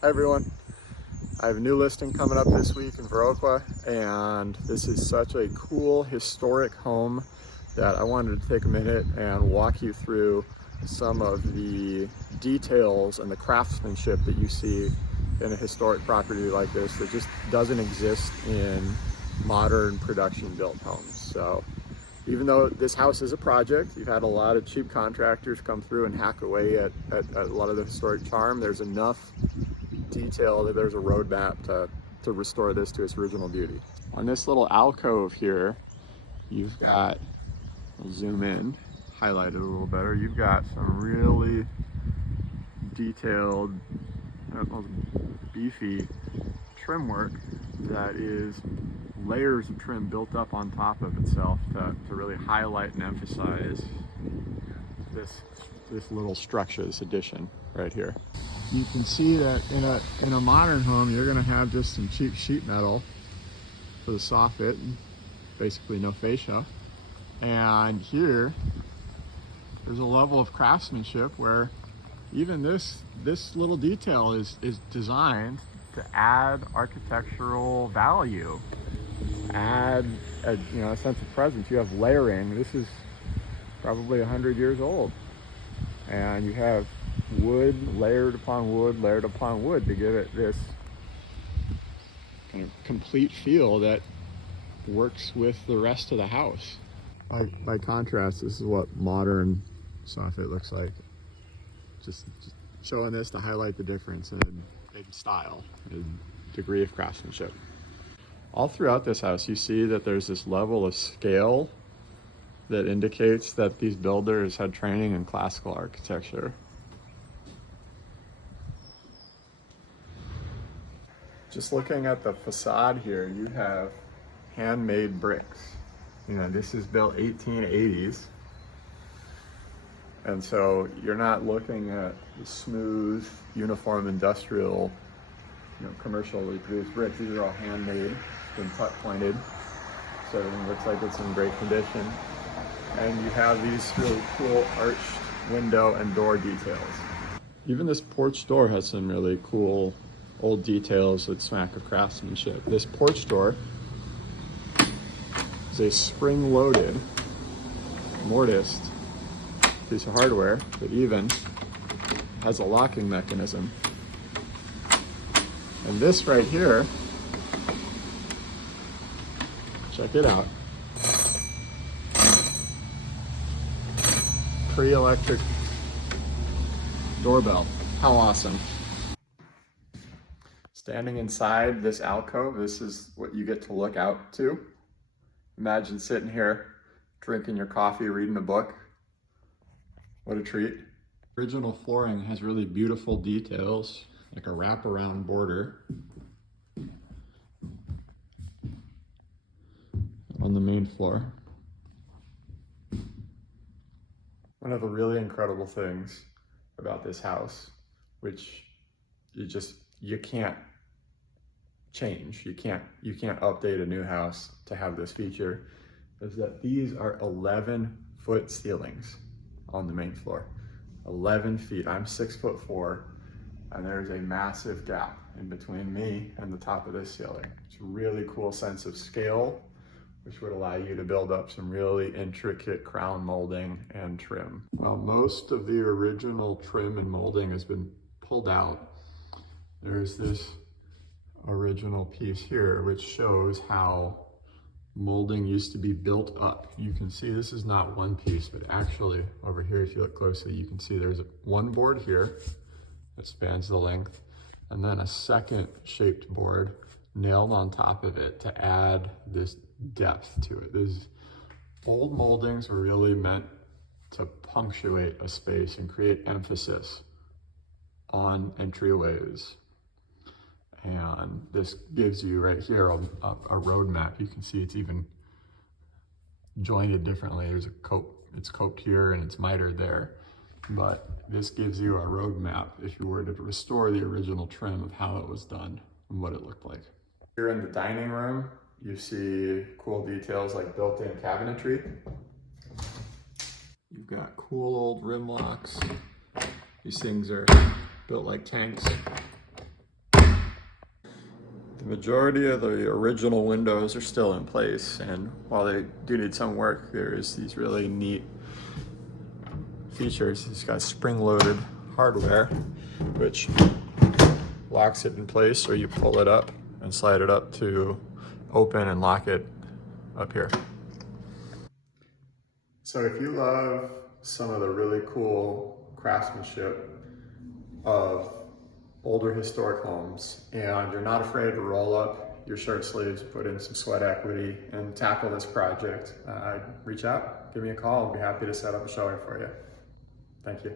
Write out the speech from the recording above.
Hi everyone. I have a new listing coming up this week in Viroqua, and this is such a cool historic home that I wanted to take a minute and walk you through some of the details and the craftsmanship that you see in a historic property like this that just doesn't exist in modern production built homes. So even though this house is a project, you've had a lot of cheap contractors come through and hack away at a lot of the historic charm, there's enough detail that there's a roadmap to restore this to its original beauty. On this little alcove here, you've got, I'll zoom in, highlight it a little better, you've got some really detailed, almost beefy trim work that is layers of trim built up on top of itself to really highlight and emphasize this little structure, this addition right here. You can see that in a modern home, you're gonna have just some cheap sheet metal for the soffit, and basically no fascia. And here, there's a level of craftsmanship where even this little detail is designed to add architectural value, add a sense of presence. You have layering. This is probably 100 years old, and you have wood layered upon wood to give it this kind of complete feel that works with the rest of the house. By contrast, this is what modern soffit looks like. Just showing this to highlight the difference in style and degree of craftsmanship. All throughout this house, you see that there's this level of scale that indicates that these builders had training in classical architecture. Just looking at the facade here, you have handmade bricks. This is built 1880s. And so you're not looking at the smooth, uniform industrial, commercially produced bricks. These are all handmade, been cut pointed, so everything looks like it's in great condition. And you have these really cool arched window and door details. Even this porch door has some really cool old details that smack of craftsmanship. This porch door is a spring-loaded, mortised piece of hardware that even has a locking mechanism. And this right here, check it out. Pre-electric doorbell. How awesome. Standing inside this alcove, this is what you get to look out to. Imagine sitting here, drinking your coffee, reading a book. What a treat. Original flooring has really beautiful details, like a wraparound border on the main floor. One of the really incredible things about this house, which you can't change, you can't update a new house to have this feature, is that these are 11-foot ceilings on the main floor. 11 feet. I'm 6'4", and there's a massive gap in between me and the top of this ceiling. It's a really cool sense of scale, which would allow you to build up some really intricate crown molding and trim. While most of the original trim and molding has been pulled out, there's this original piece here which shows how molding used to be built up. You can see this is not one piece, but actually over here, if you look closely, you can see there's one board here that spans the length, and then a second shaped board nailed on top of it to add this depth to it. These old moldings were really meant to punctuate a space and create emphasis on entryways. And this gives you right here a roadmap. You can see it's even jointed differently. There's it's coped here and it's mitered there. But this gives you a roadmap if you were to restore the original trim of how it was done and what it looked like. Here in the dining room, you see cool details like built-in cabinetry. You've got cool old rim locks. These things are built like tanks. majority of the original windows are still in place, and while they do need some work, there's these really neat features. It's got spring-loaded hardware, which locks it in place, or you pull it up and slide it up to open and lock it up here. So if you love some of the really cool craftsmanship of older historic homes, and you're not afraid to roll up your shirt sleeves, put in some sweat equity, and tackle this project, reach out, give me a call. I'll be happy to set up a showing for you. Thank you.